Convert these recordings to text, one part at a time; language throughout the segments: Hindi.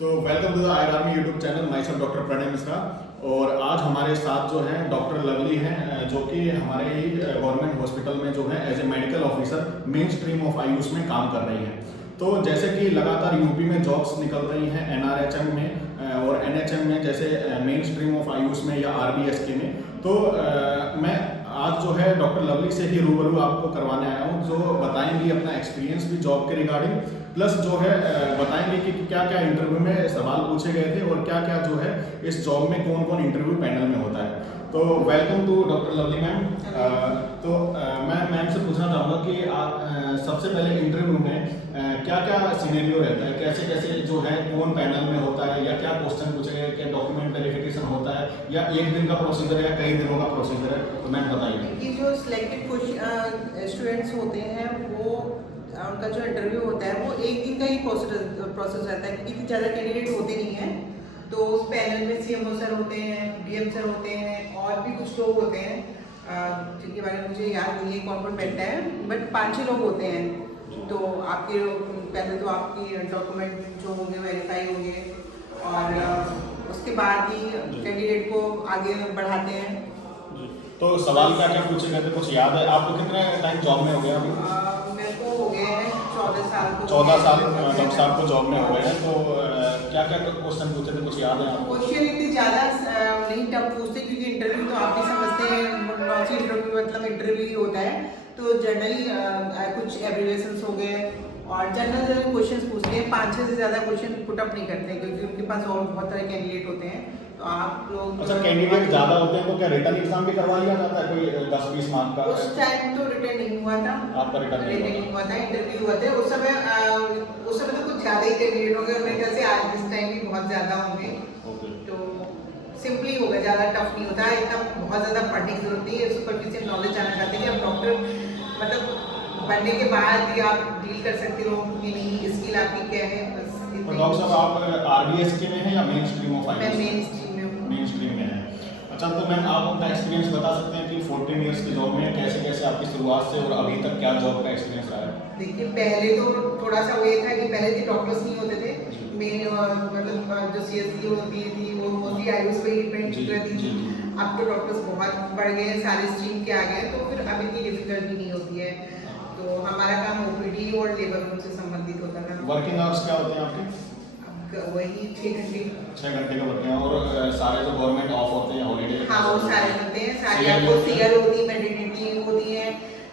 सो वेलकम टू द आयर army YouTube channel. Myself doctor Pranay Mishra. और आज हमारे साथ जो हैं डॉक्टर लवली हैं, जो कि हमारे ही गवर्नमेंट हॉस्पिटल में जो है as a medical officer main stream of AYUSH में काम कर रही हैं। तो जैसे कि लगातार यूपी में जॉब्स निकल रही हैं एनआरएचएम में और एनएचएम में, जैसे मेन स्ट्रीम ऑफ आयुष में या आरबीएसके में। तो मैं आज जो है डॉक्टर लवली से ही रूबरू आपको करवाने आया हूँ, जो बताएंगी अपना एक्सपीरियंस भी जॉब के रिगार्डिंग, प्लस जो है बताएंगे कि क्या क्या इंटरव्यू में सवाल पूछे गए थे और क्या क्या जो है इस जॉब में कौन कौन इंटरव्यू पैनल में होता है। तो welcome to doctor Lovely ma'am. तो मैं मैम से पूछना चाहूँगा कि सबसे पहले इंटरव्यू में क्या क्या सिनेरियो रहता है, कैसे कैसे जो है कौन पैनल में होता है, या क्या क्वेश्चन पूछे गए, क्या डॉक्यूमेंट वेरिफिकेशन होता है, या एक दिन का प्रोसीजर है या कई दिनों का प्रोसीजर है, तो मैम बताइए। कि जो सिलेक्टेड कुछ स्टूडेंट्स होते हैं वो उनका जो इंटरव्यू होता है वो एक दिन का ही प्रोसेस रहता है, क्योंकि ज़्यादा कैंडिडेट होते नहीं हैं। तो उस पैनल में सीएमओ सर होते हैं, डीएम सर होते हैं और भी कुछ लोग होते हैं जिनके बारे में मुझे याद नहीं है कौन कौन बैठता है, बट 5-6 लोग होते हैं। तो आपके पहले तो आपकी डॉक्यूमेंट जो होंगे वेरीफाई होंगे और उसके बाद ही कैंडिडेट को आगे बढ़ाते हैं। तो सवाल क्या क्या पूछे गए थे, कुछ याद है आपको? कितने टाइम जॉब में हो गया अभी? मेरे को हो गए हैं 14 साल। 14 साल डॉक्टर साहब को जॉब में हो गए हैं। तो क्या क्या क्वेश्चन पूछे थे, कुछ याद है आपको? क्वेश्चन इतनी ज़्यादा नहीं टफ पूछते, क्योंकि इंटरव्यू तो आप भी समझते हैं नॉर्मल इंटरव्यू मतलब इंटरव्यू ही होता है। तो जनरली कुछ एब्रिविएशंस हो गए और जनरल क्वेश्चंस पूछते हैं। 5-6 से ज़्यादा क्वेश्चन पुट अप नहीं करते हैं, क्योंकि उनके पास और बहुत सारे कैंडिडेट होते हैं। तो आप लोग अच्छा, कैंडिडेट ज़्यादा होते हैं तो क्या रिटर्न एग्जाम भी करवा लिया जाता है कोई 10-20 मार्क का? उस टाइम तो रिटर्न नहीं हुआ था। आपका रिटर्न नहीं हुआ था, इंटरव्यू हुआ था उस समय तो कुछ ज़्यादा ही कैंडिडेट होंगे, मेरे ख्याल से आज इस टाइम भी बहुत ज़्यादा होंगे। तो सिंपली होगा, ज़्यादा टफ नहीं होता, इतना बहुत ज़्यादा पढ़ने की जरूरत नहीं है। सुपरफिशियल नॉलेज जाना चाहते हैं कि आप डॉक्टर मतलब बनने के बाद भी आप डील कर सकते हो कि नहीं, स्किल आपकी क्या है। बस तो डॉक्टर साहब आप आरबीएसके में हैं या मेन स्ट्रीम ऑफ आयुष? मैं मेन स्ट्रीम में हूँ। मेन स्ट्रीम में है। अच्छा, तो मैम आप अपना एक्सपीरियंस बता सकते हैं कि 14 ईयर्स की जॉब में कैसे कैसे आपकी शुरुआत से और अभी तक क्या जॉब का एक्सपीरियंस रहा है? देखिए, पहले तो थोड़ा सा वो ये था कि पहले के डॉक्टर्स नहीं होते थे। मतलब जो सीएससी होती थी वो मोस्टली आयुष पे ही डिपेंड रहती थी। अब तो डॉक्टर्स बहुत बढ़ गए हैं, सारे स्ट्रीम के आ गए, तो फिर अब इतनी डिफिकल्टी नहीं होती है। तो हमारा काम ओपीडी और लेबर रूम से संबंधित होता था। वर्किंग आवर्स क्या होते हैं आपके? वही 6 घंटे। 6 घंटे का वर्किंग है। और सारे जो गवर्नमेंट ऑफ होते हैं, हॉलीडे? हाँ, वो सारे होते हैं। सारी आपको सीएल होती है, मैटरनिटी होती है,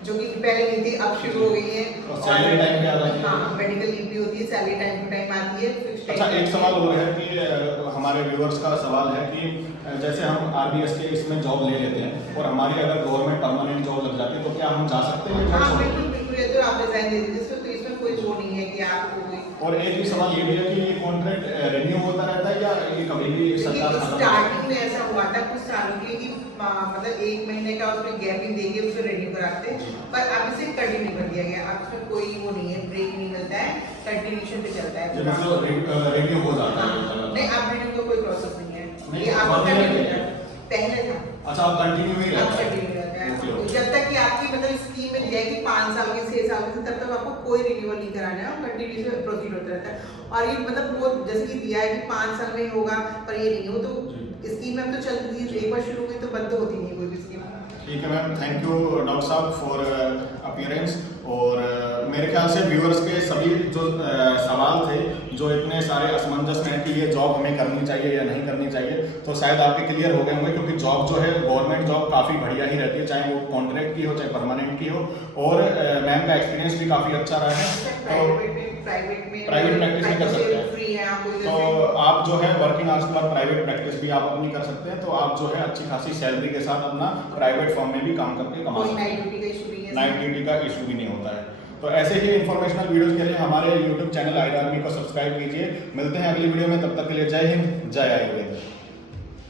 जो कि पहले नहीं थी, अब शुरू हो गई है। और सैलरी टाइम पे आता है? हाँ, मेडिकल लीव भी होती है, सैलरी टाइम टू टाइम आती है। अच्छा, एक सवाल और है कि हमारे व्यूअर्स का सवाल है कि जैसे हम आरबीएस के इसमें जॉब ले लेते हैं और हमारी अगर गवर्नमेंट परमानेंट जॉब लग जाती है तो क्या हम जा सकते हैं? हाँ, बिल्कुल बिल्कुल, ये तो आप रिजाइन दे दीजिए, तो इसमें कोई वो नहीं है कि आप और एक भी सवाल ये भी है कि ये कॉन्ट्रैक्ट रिन्यू होता रहता है या ये कभी भी सरकार? स्टार्टिंग में ऐसा हुआ था कुछ सालों के लिए कि मतलब 1 महीने का उसमें गैपिंग देके उसे रिन्यू कराते, पर अब इसे कंटिन्यू कर दिया गया। अब इसमें कोई वो नहीं है, ब्रेक नहीं मिलता है, कंटिन्यूशन पे चलता है। मतलब रिन्यू हो जाता है? नहीं, अब रिन्यू का कोई प्रोसेस नहीं है, नहीं, ये आपका पहले था। अच्छा, अब कंटिन्यू ही रहता है? कंटिन्यू रहता है जब तक कि आपकी मतलब स्कीम मिल जाएगी 5 साल की, 6 साल की, तब तक आपको कोई रिन्यूअल नहीं कराना है, कंटिन्यू प्रोसीड होता रहता है। और ये मतलब वो जैसे कि दिया है कि 5 साल में होगा, पर ये नहीं हो तो स्कीम में तो चल रही है, एक बार शुरू हुई तो बंद तो होती नहीं कोई भी स्कीम। ठीक है मैम, थैंक यू डॉक्टर साहब फॉर अपीयरेंस। और मेरे ख्याल से व्यूअर्स के सभी जो सवाल थे, जो इतने सारे असमंजस में कि ये जॉब हमें करनी चाहिए या नहीं करनी चाहिए, तो शायद आपके क्लियर हो गए होंगे। क्योंकि जॉब जो है गवर्नमेंट जॉब काफ़ी बढ़िया ही रहती है, चाहे वो कॉन्ट्रैक्ट की हो चाहे परमानेंट की हो। और मैम का एक्सपीरियंस भी काफ़ी अच्छा रहा है। तो प्राइवेट प्रैक्टिस भी कर सकते हैं। तो आप जो है वर्किंग आवर्स के बाद प्राइवेट प्रैक्टिस भी आप अपनी कर सकते हैं। तो आप जो है अच्छी खासी सैलरी के साथ अपना प्राइवेट फर्म में भी काम करके कमा सकते हैं। नाइट ड्यूटी का इशू भी नहीं होता है। तो ऐसे ही इन्फॉर्मेशनल वीडियोज़ के लिए हमारे यूट्यूब चैनल आयर आर्मी को सब्सक्राइब कीजिए। मिलते हैं अगली वीडियो में, तब तक के लिए जय हिंद, जय आयुर्वेद।